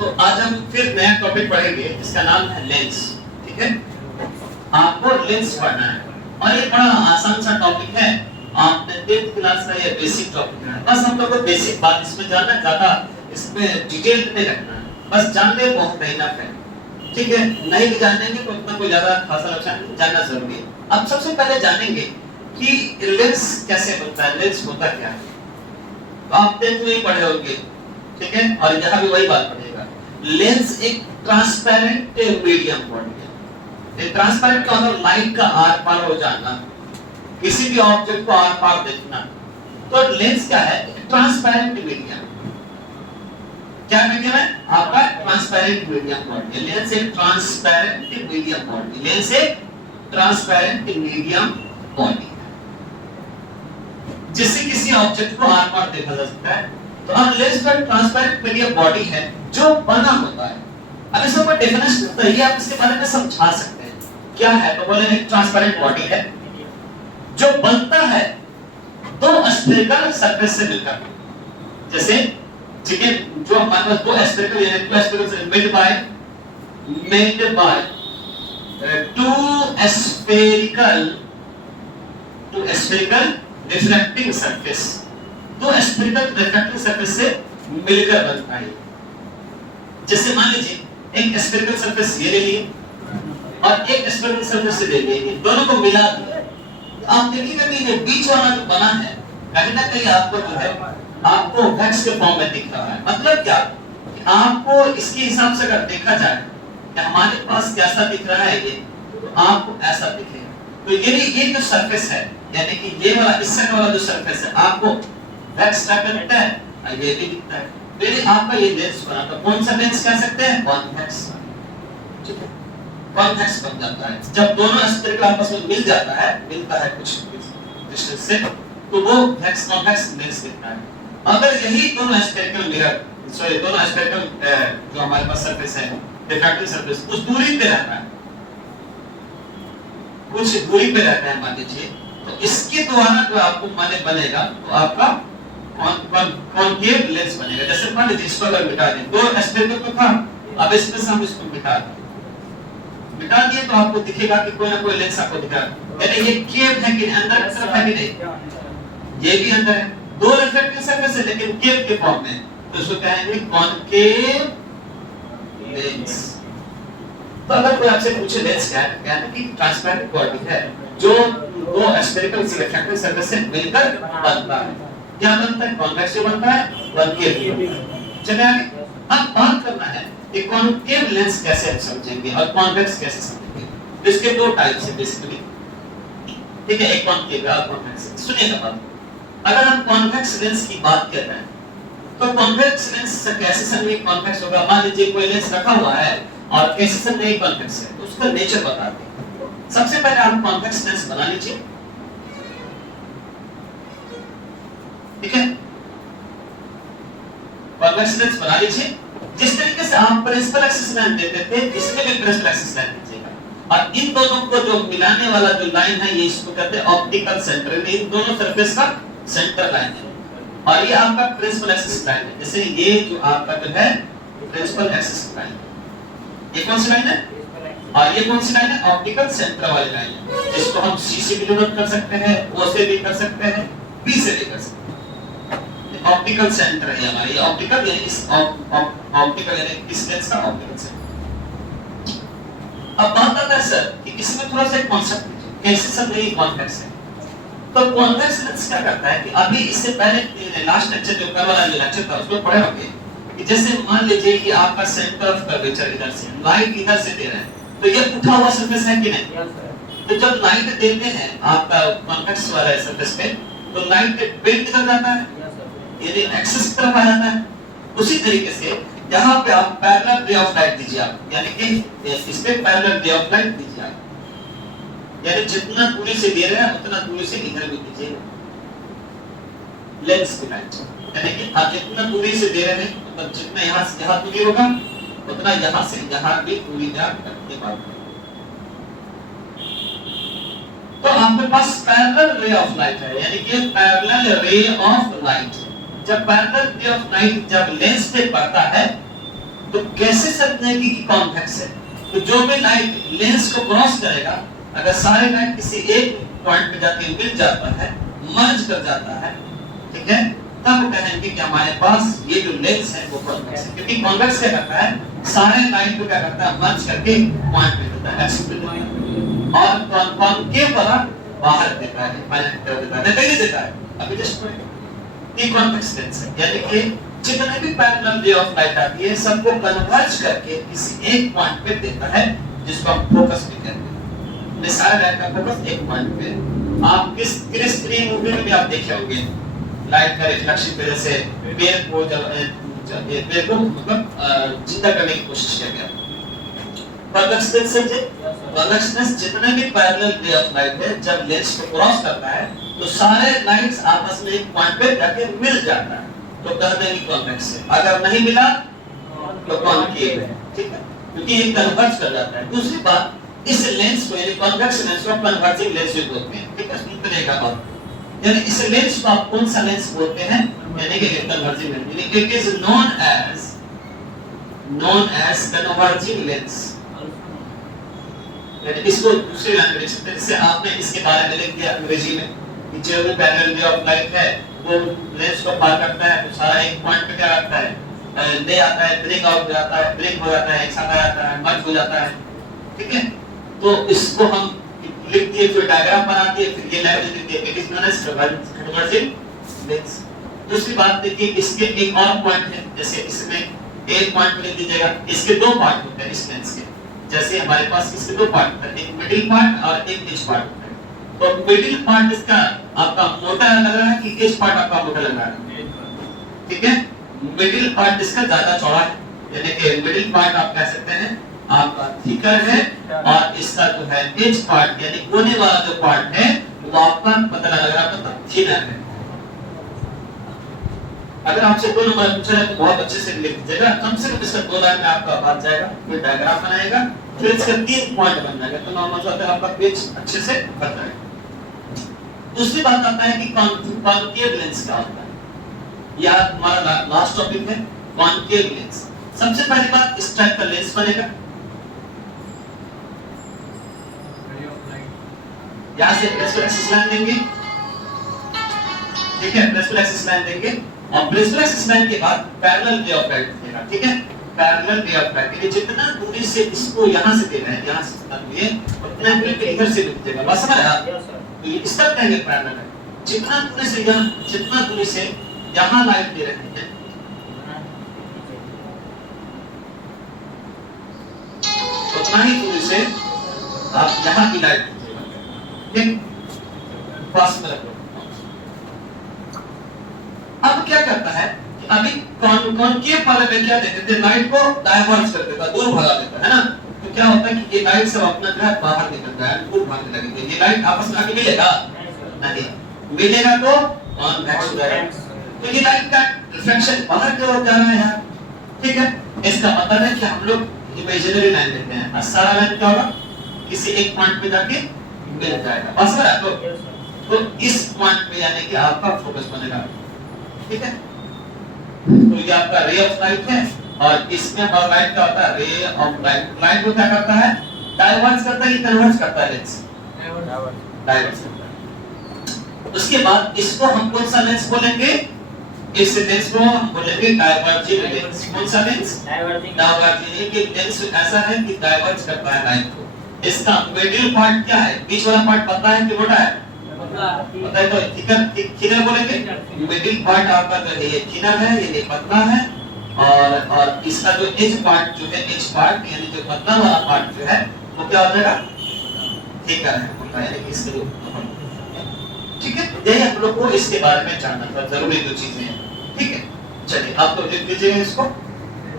तो आज हम फिर नया टॉपिक पढ़ेंगे जिसका नाम है लेंस। ठीक है, आपको लेंस पढ़ना है और ये बड़ा आसान सा टॉपिक है। आपने 10th क्लास का ये बेसिक टॉपिक है, बस हम लोग को बेसिक बात इसमें जानना है, ज्यादा इसमें डिटेल नहीं रखना है, बस जानने बहुत नहीं ना है। ठीक है, नहीं भी जानेंगे तो उतना कोई ज्यादा खासा नुकसान जानना जरूरी है। अब सबसे पहले जानेंगे कि लेंस कैसे बनता है, लेंस होता क्या है। तो आप 10th में ही पढ़े होंगे, ठीक है, और यहाँ भी वही बात पढ़ेगा। लेंस एक ट्रांसपेरेंट मीडियम बॉडी है। ये ट्रांसपेरेंट का मतलब लाइट का आर पार हो जाना, किसी भी ऑब्जेक्ट को आर पार देखना। तो लेंस क्या है? Transparent medium. क्या मीडियम है आपका? Transparent medium body. लेंस एक ट्रांसपेरेंट मीडियम बॉडी, लेंस एक ट्रांसपेरेंट मीडियम बॉडी जिससे किसी ऑब्जेक्ट को आर पार देखा जा सकता है। तो अब लेंस का ट्रांसपेरेंट मीडियम बॉडी है जो बना होता है। अब इसका कोई डेफिनेशन होता है, ये आप इसके बारे में समझा सकते हैं क्या है। तो बोले एक ट्रांसपेरेंट बॉडी है जो बनता है दो स्फेरिकल सरफेस से मिलकर। जैसे ठीक है, जो हमारे पास दो spherical made by two spherical reflecting surface, दो स्फेरिकल रिफ्लेक्टिंग सरफेस से मिलकर बनता है। जैसे मान लीजिए एक स्फेरिकल सरफेस ये ले लिए और एक स्फेरिकल सरफेस से ले लिए, दोनों को मिला दिया। आप देखिएगा कि ये बीच वाला जो बना है कहीं ना कहीं आपको जो है आपको वैक्स के फॉर्म में दिख रहा है। मतलब क्या कि आपको इसके हिसाब से अगर देखा जाए कि हमारे पास कैसा दिख रहा है ये, तो आपको ऐसा दिखेगा। तो ये जो सरफेस है, यानी कि ये वाला इस साइड वाला जो सरफेस है आपको वैक्स टाइप का दिखता है और ये भी दिखता है। तो ये आपका ये लेंस बना, तो कौन सा लेंस कह सकते हैं? कॉन्वेक्स। ठीक है, कॉन्वेक्स बन जाता है जब दोनों स्फेरिकल आपस में मिल जाता है, मिलता है कुछ डिस्टेंस से, तो वो वैक्स कॉन्वेक्स लेंस दिखता है। अगर यही दोनों स्फेरिकल मिरर दोनों स्फेरिकल जो हमारे पास सरफेस है रिफ्रैक्टिव सरफेस कुछ दूरी पे रहता है, कुछ दूरी पे रहता है मान लीजिए, तो इसके द्वारा जो आपको माने बनेगा तो आपका कॉनकेव लेंस बनेगा। जैसे मान लीजिए इसको अगर मिटा दें, दो स्फेरिकल तो था, अब इसमें से हम इसको मिटा दिए तो आपको दिखेगा कि कोई ना कोई लेंस आपको दिखा। यानी ये केव है कि अंदर की तरफ है कि नहीं? ये भी अंदर है, दो रिफ्लेक्टिव सरफेस है लेकिन केव के फॉर्म में, तो इसको कहेंगे कॉनकेव लेंस। तो अगर कोई आपसे पूछे लेंस क्या है, कहते कि ट्रांसपेरेंट बॉडी है जो दो स्फेरिकल रिफ्लेक्टिव सरफेस से मिलकर बनता है। क्या बनता है? कॉन्वेक्स बनता है, कॉनकेव। चलिए आगे अब बात करना है कि कॉनकेव लेंस कैसे समझेंगे और कॉन्वेक्स कैसे समझेंगे। इसके दो टाइप्स हैं बेसिकली, ठीक है, एक कॉनकेव और कॉन्वेक्स। सुनिएगा बात, अगर हम कॉन्वेक्स लेंस की बात कर रहे हैं तो कॉन्वेक्स लेंस कैसे समझेंगे कॉन्वेक्स होगा। मान लीजिए कोई लेंस रखा हुआ है और कैसे समझेंगे कॉन्वेक्स है, तो उसका नेचर बताते हैं। सबसे पहले आप कॉन्वेक्स लेंस बना लीजिए, ठीक है, कॉन्वेक्स लेंस बना लीजिए। जिस तरीके से आप प्रिंसिपल एक्सिस लाइन देते थे, इसमें भी प्रिंसिपल एक्सिस लाइन दीजिएगा और इन दोनों को जो मिलाने वाला जो लाइन है ये इसको कहते हैं ऑप्टिकल सेंटर। इन दोनों सरफेस का सेंटर लाइन है और ये आपका प्रिंसिपल एक्सिस लाइन है। जैसे ये जो आपका जो है प्रिंसिपल एक्सिस लाइन, ये कौन सी लाइन है और ये कौन सी लाइन है? ऑप्टिकल सेंटर वाली लाइन है, जिसको हम सी से भी डिनोट कर सकते हैं, ओ से भी कर सकते हैं, पी से भी कर सकते हैं। ऑप्टिकल सेंटर है हमारा, ये ऑप्टिकल यानी इस ऑप्टिकल यानी इस लेंस का ऑप्टिकल सेंटर। अब बात आता है सर कि इसमें थोड़ा सा एक कांसेप्ट कैसे समझेंगे कॉन्वेक्स है। तो कॉन्वेक्स लेंस क्या करता है कि अभी इससे पहले लास्ट लेक्चर जो कल वाला जो लेक्चर था उसमें पढ़े होंगे कि जैसे मान लीजिए कि आपका सेंटर ऑफ कर्वेचर इधर से, लाइट इधर से दे रहे हैं, तो ये उठा हुआ सरफेस है कि नहीं? तो जब लाइट देते हैं आपका कॉन्वेक्स वाला सरफेस पे, तो लाइट बेंड किधर जाता है? यानी एक्सिस की तरफ आ जाता है। उसी तरीके से यहाँ पे आप पैरेलल रे ऑफ लाइट दीजिए आप, यानी कि इस पे पैरेलल रे ऑफ लाइट दीजिए आप, यानी जितना दूरी से दे रहे हैं उतना दूरी से इधर भी दीजिए लेंस की लाइट। यानी कि आप जितना दूरी से दे रहे हैं मतलब जितना यहाँ से यहाँ दूरी होगा उतना यहाँ से यहाँ भी दूरी रखने वाला। तो आपके पास पैरेलल रे ऑफ लाइट है, यानी कि पैरेलल रे ऑफ लाइट। जब पैरेलल रे ऑफ लाइट जब लेंस पे पड़ता है तो कैसे समझे कि कॉन्वेक्स है? तो जो भी लाइट लेंस को क्रॉस करेगा, अगर सारे लाइट किसी एक पॉइंट पे जाके मिल जाता है, मर्ज कर जाता है, ठीक है, तब कहेंगे कि हमारे पास ये जो लेंस है वो कॉन्वेक्स है। क्योंकि कॉन्वेक्स क्या करता है, सारे लाइट को क्या करता है, मर्ज करके पॉइंट पे देता है, एक्सिस पे देता है। और कॉन्केव वाला बाहर देता है, फाइनल देता है, नहीं देता है। अभी जस्ट ये कॉन्वेक्स लेंस है, यानी कि जितने भी पैरेलल रे ऑफ लाइट आती है सबको कन्वर्ज करके किसी एक पॉइंट पे देता है, जिसको हम फोकस भी कहते हैं। ये सारा लाइट का फोकस एक पॉइंट पे है। आप किस स्क्रीन मूवी में भी आप देखे होंगे, लाइट का रिफ्लेक्शन की वजह से पेड़ को मतलब जिंदा करने की कोशिश किया गया। कॉन्वेक्स लेंस से कॉन्वेक्स लेंस जितने भी पैरेलल रे ऑफ लाइट है, जब लेंस को क्रॉस करता है तो सारे लाइट्स आपस में एक पॉइंट पे जाके मिल जाता है, तो कहते हैं कि कॉन्वेक्स है। अगर नहीं मिला तो कॉन्केव है, ठीक है, क्योंकि ये कन्वर्ज कर जाता है। दूसरी बात, इस लेंस को यानी कॉन्वेक्स लेंस को कन्वर्जिंग लेंस भी बोलते हैं, ठीक है, सुनिएगा बात। यानी इस लेंस को आप कौन सा लेंस बोलते हैं, यानी कि कन्वर्जिंग लेंस, यानी it is known as converging lens. यानी इसको दूसरी लैंग्वेज में जैसे आपने इसके बारे में लिख दिया अंग्रेजी में कि जो भी पैरेलल रे ऑफ लाइट है वो लेंस को पार करता है तो सारा एक पॉइंट पे क्या आता है, ले आता है, ब्रेक आउट हो जाता है, ब्रेक हो जाता है, एक साथ आ जाता है, मर्ज हो जाता है, ठीक है। तो इसको हम लिख दिए, फिर डायग्राम बना दिए, फिर ये लैंग्वेज लिख दिए, it is known as converging lens. दूसरी बात देखिए, इसके एक और पॉइंट है, जैसे इसमें एक पॉइंट पे लिख दीजिएगा, इसके दो पार्ट होते हैं इस लेंस के। जैसे हमारे पास इसके दो पार्ट होते हैं, एक मिडिल पार्ट और एक एज पार्ट होता है। तो मिडिल पार्ट इसका आपका मोटा लग रहा है कि एज पार्ट आपका मोटा लग रहा है, ठीक है। मिडिल पार्ट इसका ज्यादा चौड़ा है, यानी कि मिडिल पार्ट आप कह सकते हैं आपका थिकर है, और इसका जो है एज पार्ट यानी कोने वाला जो पार्ट है वो आपका पतला लग रहा है, मतलब थिनर है। अगर आपसे दो नंबर पूछा जाए तो बहुत अच्छे से लिख दीजिएगा, कम से कम इसका 2 लाइन में आपका बात जाएगा, फिर डायग्राम बनाएगा, फिर इसका 3 पॉइंट बन जाएगा, तो नॉर्मल होता है आपका पेज अच्छे से भर जाएगा। दूसरी बात आता है कि कॉन्केव लेंस क्या होता है, यह हमारा लास्ट टॉपिक है, कॉन्केव लेंस। सबसे पहली बात, इस टाइप का लेंस बनेगा, यहां से प्रिंसिपल एक्सिस लाइन देंगे, ठीक है, प्रिंसिपल एक्सिस लाइन देंगे, और प्रिंसिपल एक्सिस लाइन के बाद पैरेलल रे ऑफ लाइट देगा, ठीक है। पैरेलल रे ऑफ लाइट, ये जितना दूरी से इसको यहां से दे रहे हैं, यहां से जितना दूरी है उतना दूरी पे इधर से लिख देगा, बस समझ रहा है। तो ये इस तरह कहेंगे पैरेलल है, जितना दूरी से यहां, जितना दूरी से यहां लाइट दे रहे हैं उतना ही दूरी से आप यहां की लाइट दीजिएगा, ठीक, पास में रखो। अब क्या करता है कि अभी कॉन्केव वाले में क्या देते थे, लाइट को डाइवर्ज कर देता, दूर भगा देता है ना। तो क्या होता है कि ये लाइट सब अपना जो है बाहर निकलता है, दूर भागने लगेंगे, ये लाइट आपस में आके मिलेगा नहीं, मिलेगा तो कॉन्वेक्स हो जाएगा। तो ये लाइट का रिफ्लेक्शन बाहर की ओर जा रहा है यार, ठीक है। इसका मतलब है कि हम लोग इमेजिनरी लाइन लेते हैं, और सारा लाइन क्या होगा, किसी एक पॉइंट पे जाके मिल जाएगा, बस में रखो। तो इस पॉइंट पे यानी कि आपका फोकस बनेगा, ठीक है। तो ये आपका रे ऑफ लाइट है, और इसमें हमारा लाइट क्या होता है, रे ऑफ लाइट। लाइट को क्या करता है, डाइवर्ज करता है, कन्वर्ज करता है, लेंस डाइवर्ज करता है। उसके बाद इसको हम कौन सा लेंस बोलेंगे, इस लेंस को हम बोलेंगे डाइवर्जिंग लेंस। कौन सा लेंस, डाइवर्जिंग। ये लेंस ऐसा है कि डाइवर्ज करता है लाइट को। इसका मिडिल पार्ट क्या है, बीच वाला पार्ट पतला है कि मोटा है, पता है, तो थिनर बोलेंगे। मिडिल पार्ट आपका जो है ये थिनर है, ये पतला है, और इसका जो एज पार्ट जो है, एज पार्ट यानी जो पतला वाला पार्ट जो है वो क्या हो जाएगा, थिकर है, यानी कि इसके जो, ठीक है। यही हम लोग को इसके बारे में जानना था, जरूरी जो चीजें हैं, ठीक है। चलिए आप तो लिख लीजिए इसको।